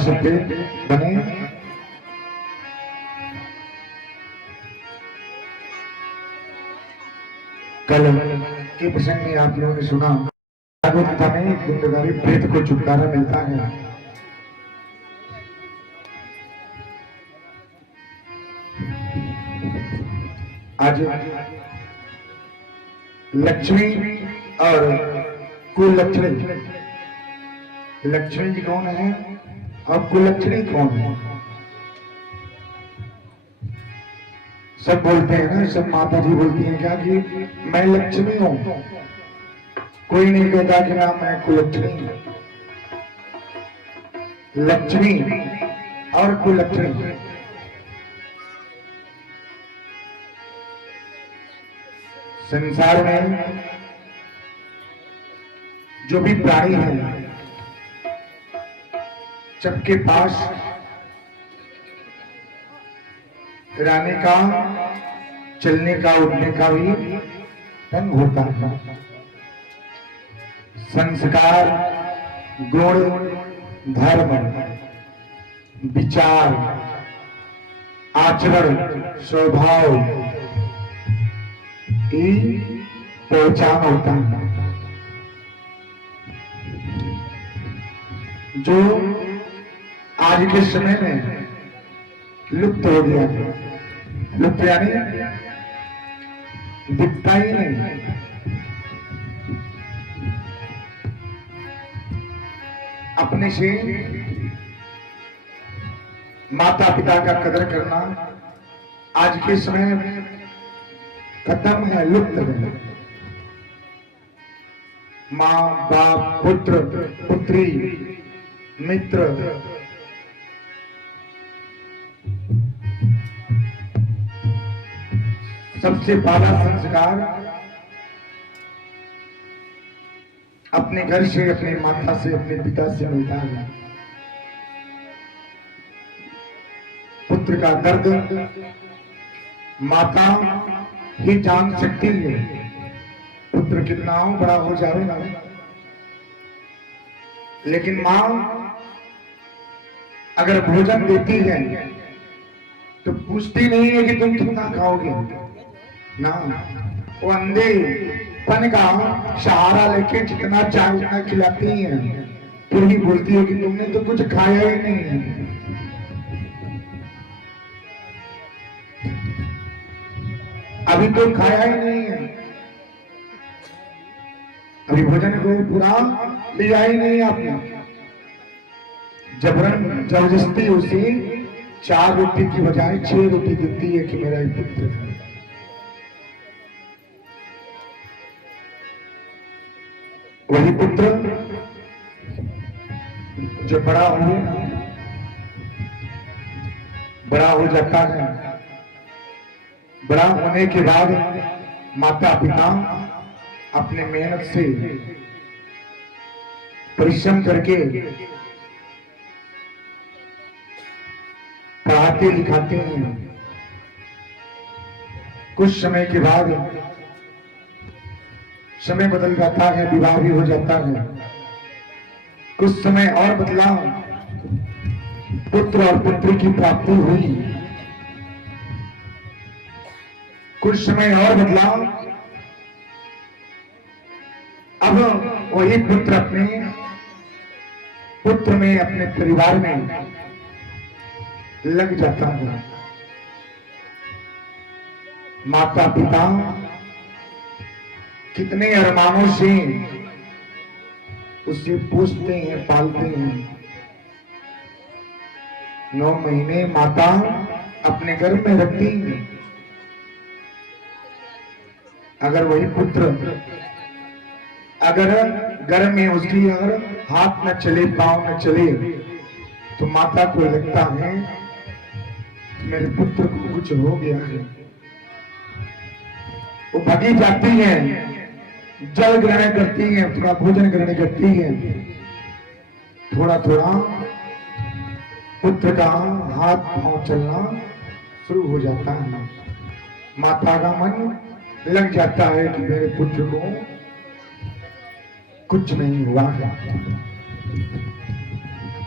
सकते बने। कल के प्रसंग में आप लोगों ने सुना भागवत में गुंडगारी प्रेत को छुटकारा मिलता है। आज लक्ष्मी और कुललक्ष्मी, लक्ष्मी जी कौन है और कुललक्ष्मी कौन है? सब बोलते हैं ना, सब माता जी बोलती हैं क्या कि मैं लक्ष्मी हूं, कोई नहीं कहता कि ना मैं कुललक्ष्मी हूं। लक्ष्मी और कुललक्ष्मी संसार में जो भी प्राणी है सबके पास रहने का, चलने का, उठने का भी ढंग होता है। संस्कार, गुण, धर्म, विचार, आचरण, स्वभाव की पहचान होता है जो आज के समय में लुप्त हो गया है। लुप्त यानी दिखता ही नहीं। अपने से माता पिता का कदर करना आज के समय में खत्म है, लुप्त है। माँ बाप, पुत्र पुत्री, मित्र, सबसे पहला संस्कार अपने घर से, अपने माता से, अपने पिता से मिलता है। पुत्र का दर्द माता ही जान सकती है। पुत्र कितना हो, बड़ा हो जाए ना, लेकिन मां अगर भोजन देती है तो पूछती नहीं है कि तुम कितना खाओगे ना। वो अंधे पन का सहारा लेके जितना चाहे उतना खिलाती है, फिर भी बोलती है कि तुमने तो कुछ खाया ही नहीं है। अभी तो खाया ही नहीं है, अभी भोजन को पूरा लिया ही नहीं आपने। जबरन जबरदस्ती उसे 4 रोटी की बजाय 6 रोटी देती है कि मेरा ही पुत्र है। वही पुत्र जो बड़ा हो जाता है, बड़ा होने के बाद माता पिता अपने मेहनत से परिश्रम करके पढ़ाते लिखाते हैं। कुछ समय के बाद समय बदल जाता है, विवाह भी हो जाता है। कुछ समय और बदला, पुत्र और पुत्री की प्राप्ति हुई। कुछ समय और बदला, अब वही पुत्र अपने पुत्र में, अपने परिवार में लग जाता है। माता पिता कितने अरमानों से उसे पूछते हैं, पालते हैं। 9 महीने माता अपने गर्भ में रखती है। अगर वही पुत्र अगर गर्भ में उसकी अगर हाथ न चले, पांव न चले, तो माता को लगता है मेरे पुत्र को कुछ हो गया है। वो भगी जाती है, जल ग्रहण करती है, थोड़ा भोजन ग्रहण करती है। थोड़ा थोड़ा पुत्र का हाथ पांव चलना शुरू हो जाता है। माता का मन लग जाता है कि मेरे पुत्र को कुछ नहीं हुआ है।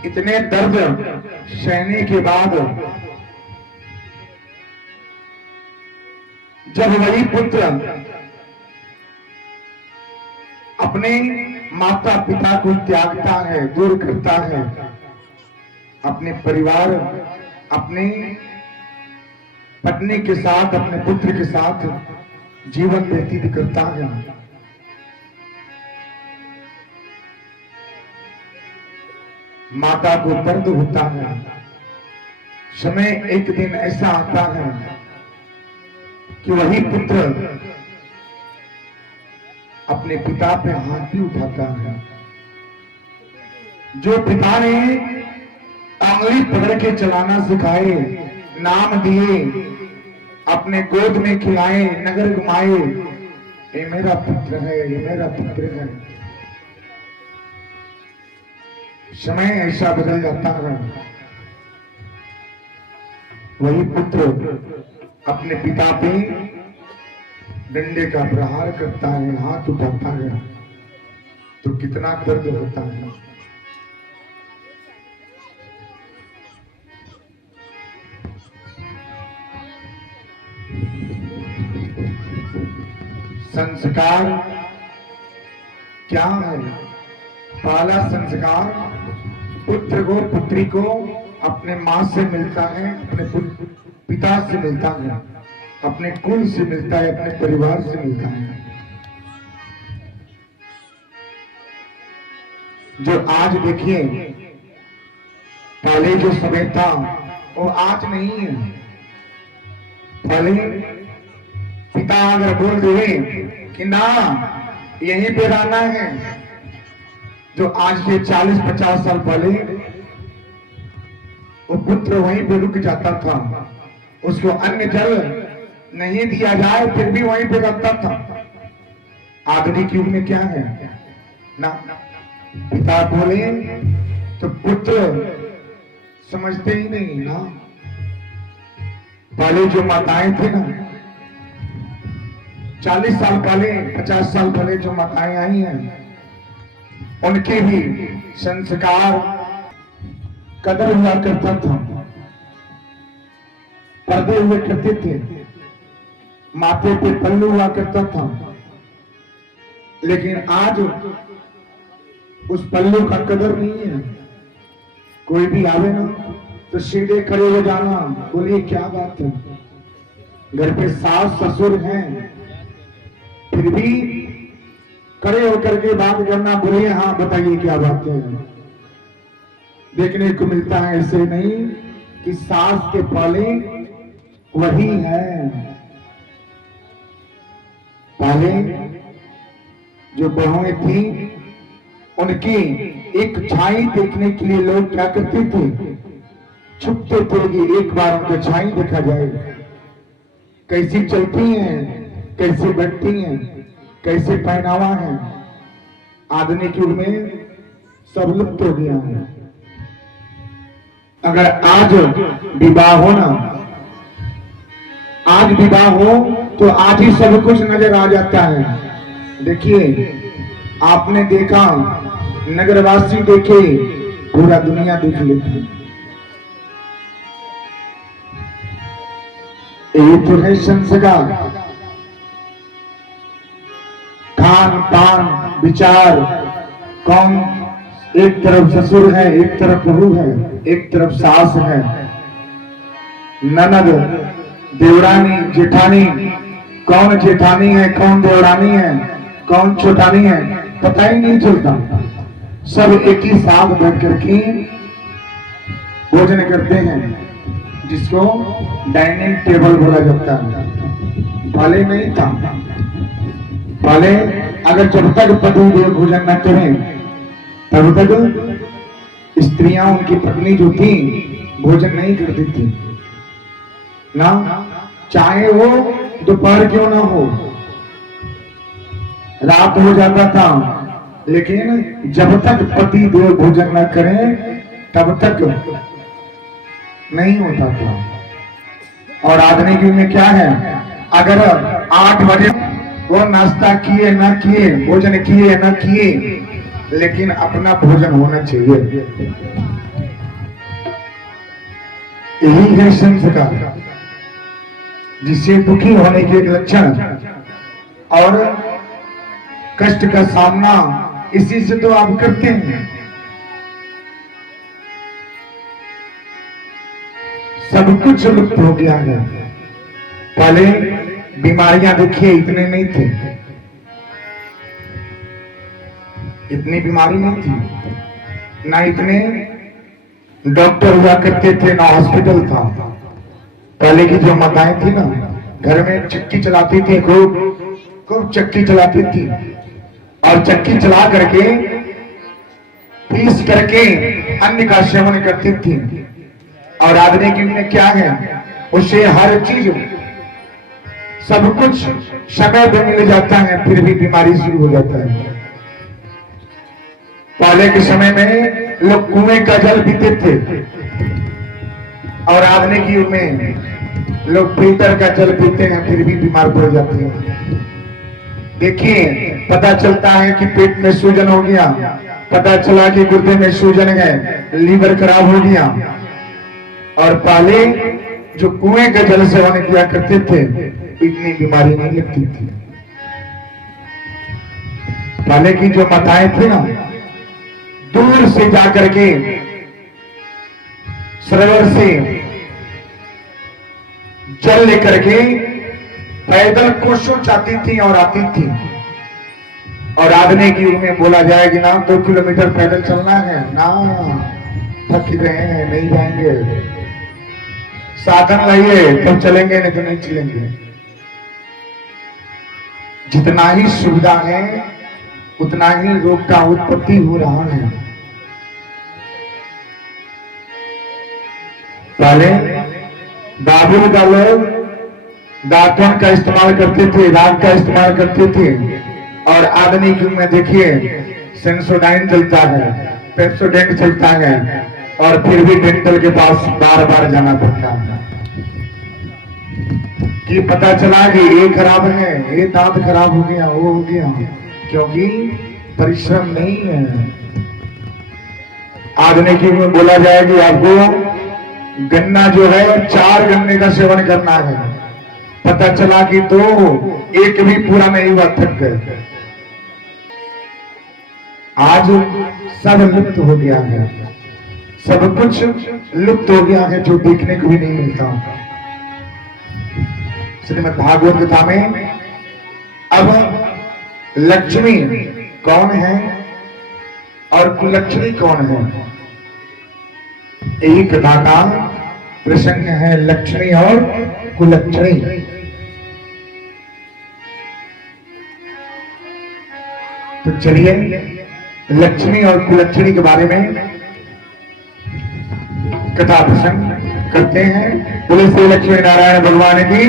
इतने दर्द सहने के बाद जब वही पुत्र अपने माता पिता को त्यागता है, दूर करता है, अपने परिवार, अपने पत्नी के साथ, अपने पुत्र के साथ जीवन व्यतीत करता है, माता को दर्द होता है। समय एक दिन ऐसा आता है कि वही पुत्र अपने पिता पे हाथ भी उठाता है। जो पिता ने आंगली पकड़ के चलाना सिखाए, नाम दिए, अपने गोद में खिलाए, नगर घुमाए, ये मेरा पुत्र है, ये मेरा पुत्र है। समय ऐसा बदल जाता है, वही पुत्र अपने पिता पे डंडे का प्रहार करता है, हाथ उठाता है, तो कितना दर्द होता है। संस्कार क्या है? पहला संस्कार पुत्र को, पुत्री को अपने मां से मिलता है, अपने पिता से मिलता है, अपने कुल से मिलता है, अपने परिवार से मिलता है। जो आज देखिए, पहले जो समय था वो आज नहीं है। पहले पिता अगर बोल दे कि ना यहीं पे रहना है, जो आज से 40-50 साल पहले वो पुत्र वहीं पे रुक जाता था, उसको अन्य जल नहीं दिया जाए फिर भी वहीं पे रखता था। आधुनिक युग में क्या है ना, पिता बोले तो पुत्र समझते ही नहीं ना। पहले जो माताएं थे ना, 40 साल पहले, 50 साल पहले जो माताएं आई हैं, उनके भी संस्कार कदर हुआ करता था, पर्दे हुए करते थे, माथे पे पल्लू हुआ करता था। लेकिन आज उस पल्लू का कदर नहीं है। कोई भी आवे ना तो सीधे खड़े हो जाना, बोलिए क्या बात है। घर पे सास ससुर हैं फिर भी खड़े होकर के बात करना, बोलिए हाँ बताइए क्या बात है। देखने को मिलता है ऐसे नहीं कि सास के पहले वही है। पहले जो बहुएं थी उनकी एक छाई देखने के लिए लोग क्या करते थे, छुपते थे कि एक बार उनकी छाई देखा जाए, कैसी चलती हैं, कैसे बैठती हैं, कैसे पहनावा है। आधुनिक युग में सब लुप्त हो गया है। अगर आज विवाह हो ना, आज विवाह हो तो आज ही सब कुछ नजर आ जाता है। देखिए आपने देखा, नगरवासी देखे, पूरा दुनिया देख लेती। ये तो है संस्कार, खान पान विचार। कौन, एक तरफ ससुर है, एक तरफ बहू है, एक तरफ सास है, ननद, देवरानी, जेठानी। कौन जेठानी है, कौन देवरानी है, कौन छोटानी है, पता ही नहीं चलता। सब एक ही साथ बैठ करके भोजन करते हैं, जिसको डाइनिंग टेबल बोला जाता है। पहले नहीं था। पहले अगर जब तक पति देव भोजन न करें तब तक स्त्रियां, उनकी पत्नी जो थी, भोजन नहीं करती थी ना, चाहे वो दोपहर क्यों ना हो, रात हो जाता था। लेकिन जब तक पति देव भोजन न करें तब तक नहीं होता था। और आधुनिक युग में क्या है, अगर 8 बजे वो नाश्ता किए न किए, भोजन किए न किए, लेकिन अपना भोजन होना चाहिए। यही है संस्कार, जिससे दुखी होने के लक्षण और कष्ट का सामना इसी से तो आप करते हैं। सब कुछ लुप्त हो गया है। पहले बीमारियां देखिए इतने नहीं थे, इतनी बीमारी नहीं थी, ना इतने डॉक्टर हुआ करते थे, ना हॉस्पिटल था। पहले की जो माताएं थी ना, घर में चक्की चलाती थी, खूब चक्की चलाती थी, और चक्की चला करके पीस करके अन्न का सेवन करती थी। और आदमी की में क्या है, उसे हर चीज सब कुछ समय पे मिल जाता है, फिर भी बीमारी शुरू हो जाता है। पहले के समय में लोग कुएं का जल पीते थे, और आदमी की में लोग फिल्टर का जल पीते हैं, फिर भी बीमार पड़ जाते हैं। देखिए, पता चलता है कि पेट में सूजन हो गया, पता चला कि गुर्दे में सूजन है, लीवर खराब हो गया। और पहले जो कुएं का जल सेवन किया करते थे, इतनी बीमारी नहीं लगती थी। पहले की जो माताएं थी ना, दूर से जाकर के सरोवर से जल लेकर के पैदल कोसों जाती थी और आती थी। और आदमी की उम्र में बोला जाएगी ना 2 किलोमीटर पैदल चलना है ना, थक गए हैं, नहीं जाएंगे, साधन लाइए तब चलेंगे, नहीं तो नहीं चलेंगे। जितना ही सुविधा है उतना ही रोग का उत्पत्ति हो रहा है। पहले बाबुल का लोग दातुन का इस्तेमाल करते थे, राग का इस्तेमाल करते थे, और आदमी की में देखिए सेंसोडाइन चलता है, पेप्सोडेंट चलता है, और फिर भी डेंटल के पास बार बार जाना पड़ता है। कि पता चला कि ये खराब है, ये दांत खराब हो गया, वो हो गया, क्योंकि परिश्रम नहीं है। आदमी की में बोला जाए कि आपको गन्ना जो है 4 गन्ने का सेवन करना है, पता चला कि 2, एक भी पूरा नहीं हुआ, थक गए। आज सब लुप्त हो गया है, सब कुछ लुप्त हो गया है, जो देखने को भी नहीं मिलता। श्रीमद् भागवत गीता में अब लक्ष्मी कौन है और कुलक्षणी कौन है, यही कथा का प्रसंग है, लक्ष्मी और कुलक्षणी। तो चलिए लक्ष्मी और कुलक्षणी के बारे में कथा प्रसंग करते हैं। बोले श्री लक्ष्मी नारायण भगवान की।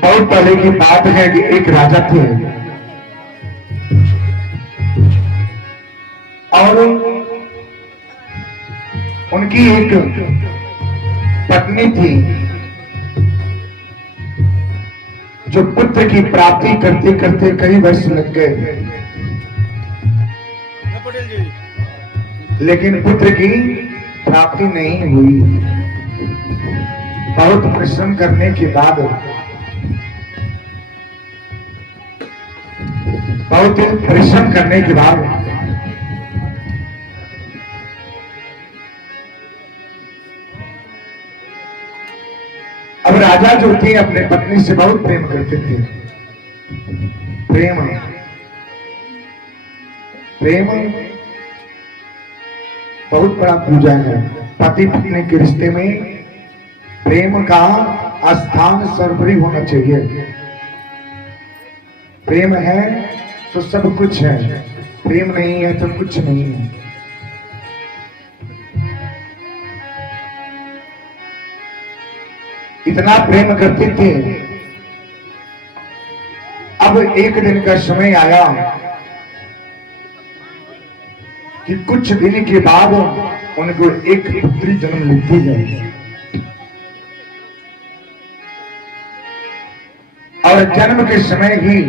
बहुत पहले की बात है कि एक राजा थे, और उनकी एक पत्नी थी, जो पुत्र की प्राप्ति करते करते कई वर्ष लग गए, लेकिन पुत्र की प्राप्ति नहीं हुई। बहुत परिश्रम करने के बाद, बहुत परिश्रम करने के बाद अब राजा जो थे अपने पत्नी से बहुत प्रेम करते थे। प्रेम प्रेम बहुत बड़ा पूजा है। पति पत्नी के रिश्ते में प्रेम का स्थान सर्वोपरि होना चाहिए। प्रेम है तो सब कुछ है, प्रेम नहीं है तो कुछ नहीं है। इतना प्रेम करते थे। अब एक दिन का समय आया कि कुछ दिन के बाद उनको एक पुत्री जन्म लेती है, और जन्म के समय ही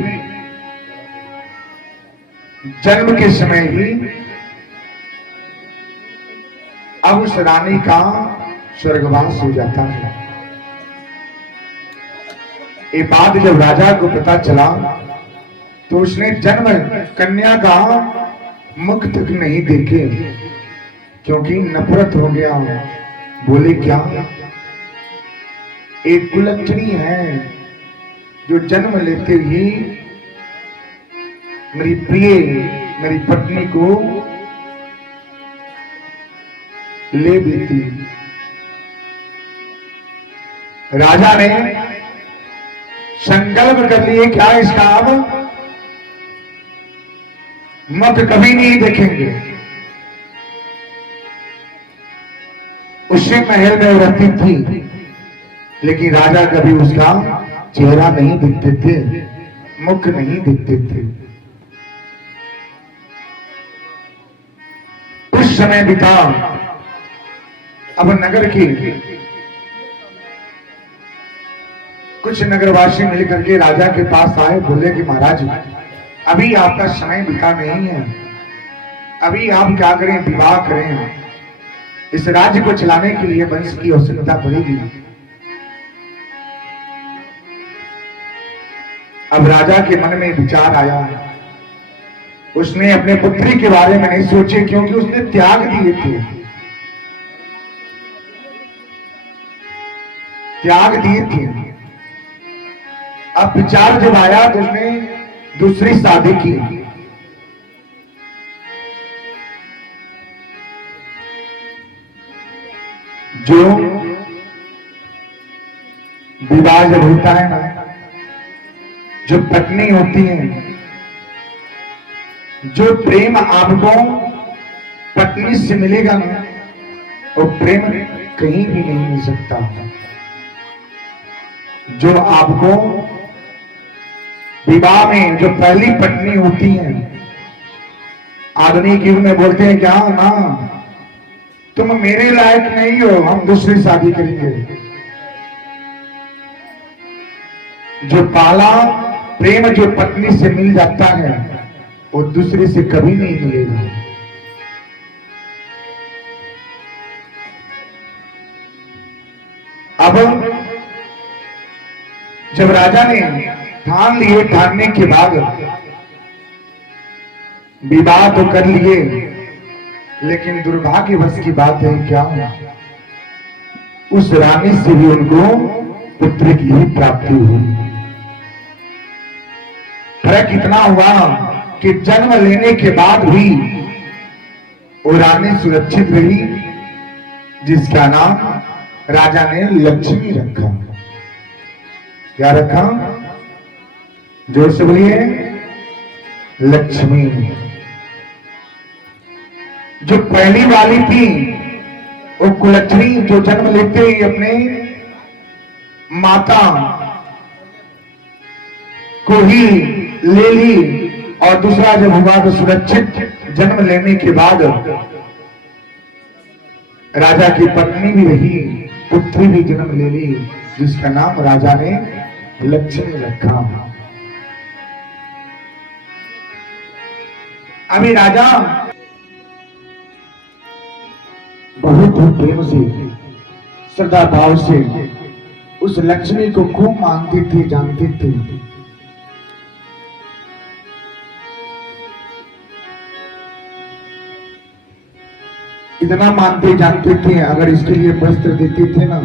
उस रानी का स्वर्गवास हो जाता है। ये बात जब राजा को पता चला तो उसने जन्म कन्या का मुख तक नहीं देखे, क्योंकि नफरत हो गया। बोले क्या, एक कुलक्षणी है जो जन्म लेते ही मेरी प्रिय मेरी पत्नी को ले लेती। राजा ने संकल्प कर लिए, क्या इसका अब मत कभी नहीं देखेंगे। उससे महल में रहती थी, लेकिन राजा कभी उसका चेहरा नहीं दिखते थे, मुख नहीं दिखते थे। कुछ समय बीता। अब नगर की कुछ नगरवासी मिलकर के राजा के पास आए, बोले कि महाराज अभी आपका समय बीता नहीं है, अभी आप क्या करें, विवाह करें। इस राज्य को चलाने के लिए वंश की आवश्यकता पड़ेगी। अब राजा के मन में विचार आया, उसने अपने पुत्री के बारे में नहीं सोचे, क्योंकि उसने त्याग दिए थे, त्याग दिए थे। अब विचार जब आया तो उसने दूसरी शादी की। जो विवाह जब होता है ना, जो पत्नी होती है, जो प्रेम आपको पत्नी से मिलेगा ना, वो प्रेम कहीं भी नहीं मिल सकता। जो आपको विवाह में जो पहली पत्नी होती है, आधुनिक युग में बोलते हैं क्या ना, तुम मेरे लायक नहीं हो, हम दूसरी शादी करेंगे। जो पहला प्रेम जो पत्नी से मिल जाता है, वो दूसरे से कभी नहीं मिलेगा। अब जब राजा ने ठान लिए, ठानने के बाद विवाह तो कर लिए, लेकिन दुर्भाग्यवश की बात है क्या, उस रानी से भी उनको पुत्र की ही प्राप्ति हुई। फर्क इतना हुआ कि जन्म लेने के बाद भी वो रानी सुरक्षित रही, जिसका नाम राजा ने लक्ष्मी रखा। क्या रखा, जोर से बोलिए, लक्ष्मी। जो पहली वाली थी वो कुलक्षणी, जो जन्म लेते ही अपने माता को ही ले ली, और दूसरा जब हुआ तो सुरक्षित जन्म लेने के बाद राजा की पत्नी भी रही, पुत्री भी जन्म ले ली, जिसका नाम राजा ने लक्ष्मी रखा। अभी राजा बहुत ही प्रेम से, श्रद्धा भाव से उस लक्ष्मी को खूब मानते थे, जानते थे। इतना मानते जानते थे, अगर इसके लिए वस्त्र देते थे ना,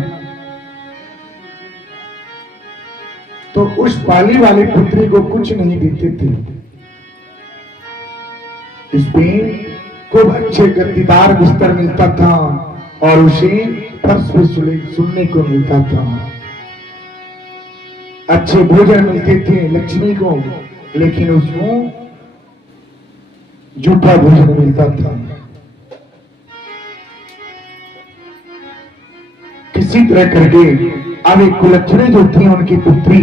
तो उस पाली वाली पुत्री को कुछ नहीं देते थे। इसमें खूब अच्छे गद्दीदार बिस्तर मिलता था, और उसे फर्श पे सुनने को मिलता था। अच्छे भोजन मिलते थे लक्ष्मी को, लेकिन उसको झूठा भोजन मिलता था। किसी तरह करके अब एक कुलक्षणी जो थी, उनकी पुत्री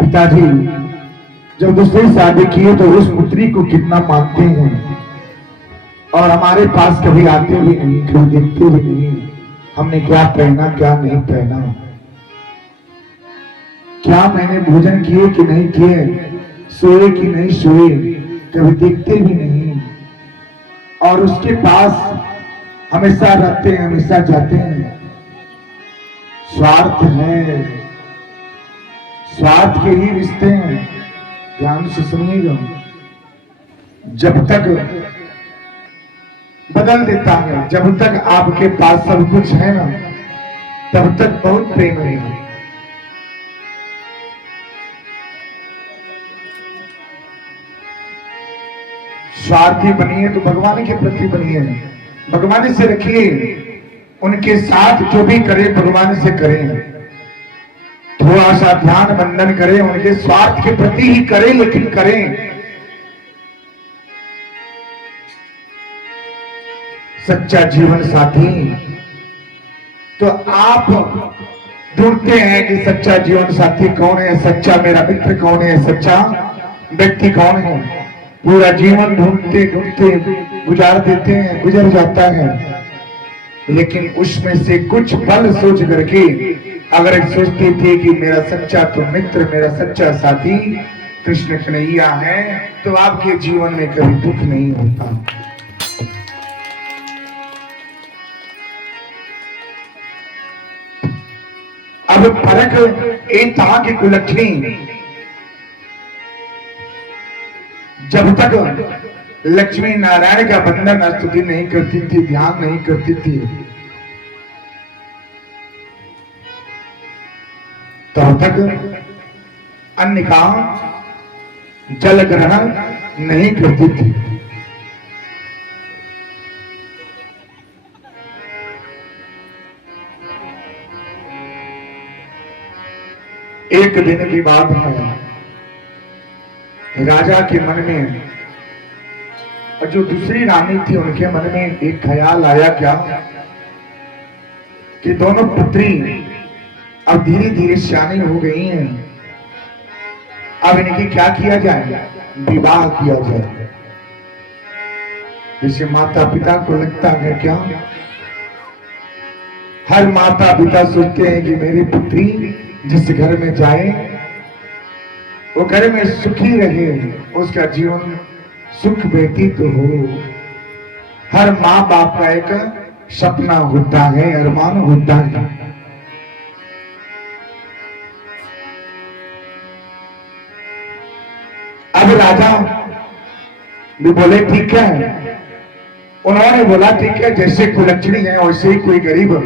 पिताजी जब दूसरी शादी किए तो उस पुत्री को कितना मानते हैं, और हमारे पास कभी आते भी नहीं, कभी देखते भी नहीं, हमने क्या पहना क्या नहीं पहना, क्या मैंने भोजन किए कि नहीं किए, सोए कि नहीं सोए, कभी देखते भी नहीं। और उसके पास हमेशा रहते हैं, हमेशा जाते हैं। स्वार्थ है, स्वार्थ के ही रिश्ते हैं। ध्यान से सुनिएगा। जब तक बदल देता है, जब तक आपके पास सब कुछ है ना, तब तक बहुत प्रेम है। स्वार्थी बनिए तो भगवान के प्रति बनिए, भगवान से रखिए, उनके साथ जो भी करे भगवान से करें। थोड़ा सा ध्यान बंधन करें, उनके स्वार्थ के प्रति ही करें, लेकिन करें। सच्चा जीवन साथी तो आप ढूंढते हैं कि सच्चा जीवन साथी कौन है, सच्चा मेरा मित्र कौन है, सच्चा व्यक्ति कौन है। पूरा जीवन ढूंढते ढूंढते गुजार देते हैं, गुजर जाता है। लेकिन उसमें से कुछ पल सोच करके अगर एक सोचते थे कि मेरा सच्चा तो मित्र, मेरा सच्चा साथी कृष्ण कन्हैया है, तो आपके जीवन में कभी दुख नहीं होता। अब फर्क एक था कि कुलक्ष्मी जब तक लक्ष्मी नारायण का वंदन स्तुति नहीं करती थी, ध्यान नहीं करती थी, तब तक अन्य का जल ग्रहण नहीं करती थी। एक दिन की बात है, राजा के मन में और जो दूसरी रानी थी उनके मन में एक ख्याल आया क्या कि दोनों पुत्री अब धीरे धीरे सियानी हो गई हैं, अब इनकी क्या किया जाए, विवाह किया जाए। जैसे माता पिता को लगता है क्या, हर माता पिता सोचते हैं कि मेरी पुत्री जिस घर में जाए वो घर में सुखी रहे, उसका जीवन सुख व्यतीत हो। हर माँ बाप का एक सपना होता है, अरमान होता है। अब राजा भी बोले ठीक है, उन्होंने बोला ठीक है, जैसे कुलक्षणी है वैसे ही कोई गरीब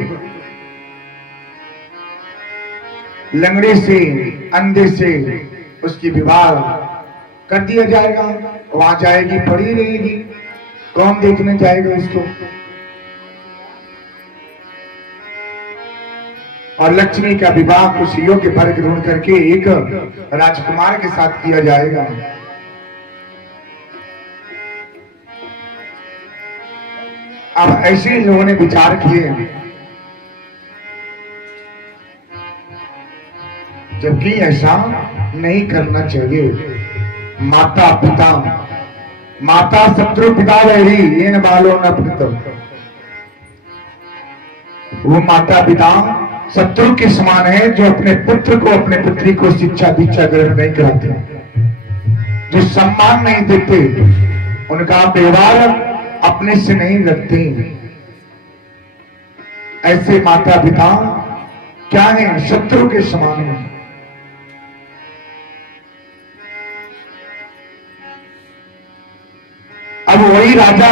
लंगड़े से अंधे से उसकी विवाह कर दिया जाएगा। वहां जाएगी, पड़ी रहेगी, कौन देखने जाएगा उसको। और लक्ष्मी का विवाह कुछ योग्य वर ग्रहण करके एक राजकुमार के साथ किया जाएगा। अब ऐसे ही लोगों ने विचार किए, जबकि ऐसा नहीं करना चाहिए। माता पिता, माता शत्रु पिता वैरी, ये न बालो न पितम। वो माता पिता शत्रु के समान है जो अपने पुत्र को, अपने पुत्री को शिक्षा दीक्षा ग्रहण नहीं कराते, जो सम्मान नहीं देते, उनका व्यवहार अपने से नहीं रखते। ऐसे माता पिता क्या है, शत्रु के समान है। अब वही राजा